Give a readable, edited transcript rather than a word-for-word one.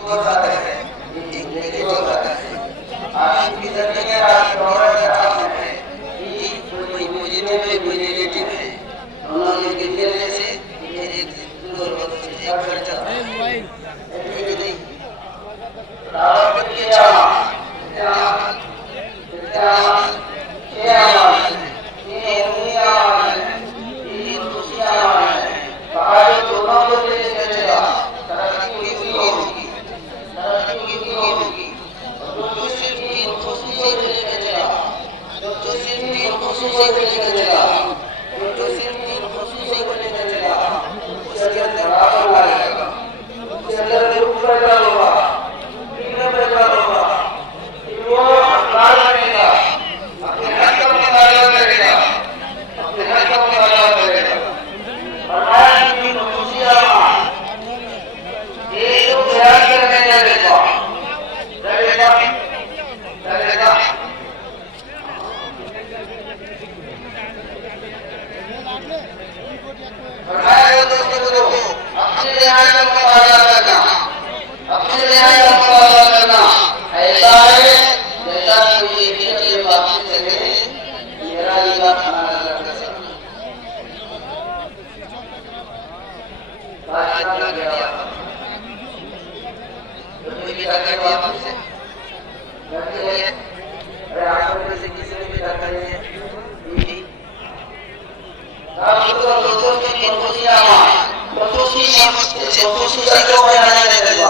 बहुत आता है, एक नेगेटिव आता है। आपकी जिंदगी का दौरा काम है, ये कोई पॉजिटिव है कोई नेगेटिव है, दोनों के मिलने से एक दूर होते हैं, एक खर्चा है कि नहीं? दावत की जामा, इत्यामल, शेयामल, ये दुनिया में, ये खुशियाँ में, बाहर दोनों को लेकर चला, तरक्की की होगी, तरक्की की होगी, जो सिर्फ इन खुशियों को लेकर चला, जो सिर्फ इन खुशियों को लेकर चला, जो सिर्फ इन खुशियों को लेकर चला, उसके अंदर बराबर लाएगा, उसके अंदर दुख पैदा होगा, फिक्र पैदा होगा, वो अखबार करेगा, अपने हक का मुताबिक करेगा, अपने हक का मुताबिक करेगा। और आज की खुशियाँ ये तो प्रयास करने लगेगा, लगेगा, लगेगा। और मैं दोस्तों को अपने लिहाज का मुताबिक करना, अपने लिहाज का मुताबिक करना ऐसा है जैसा कोई एक बात करे मेरा इलाका खाना लगा सकता बात ना गया तो कोई भी टक्कर दिया मुझसे करते हैं। अरे आप में से किसी ने भी टक्कर दिया आप तो दोस्तों की खुशियां तो खुशी को बनाने लगा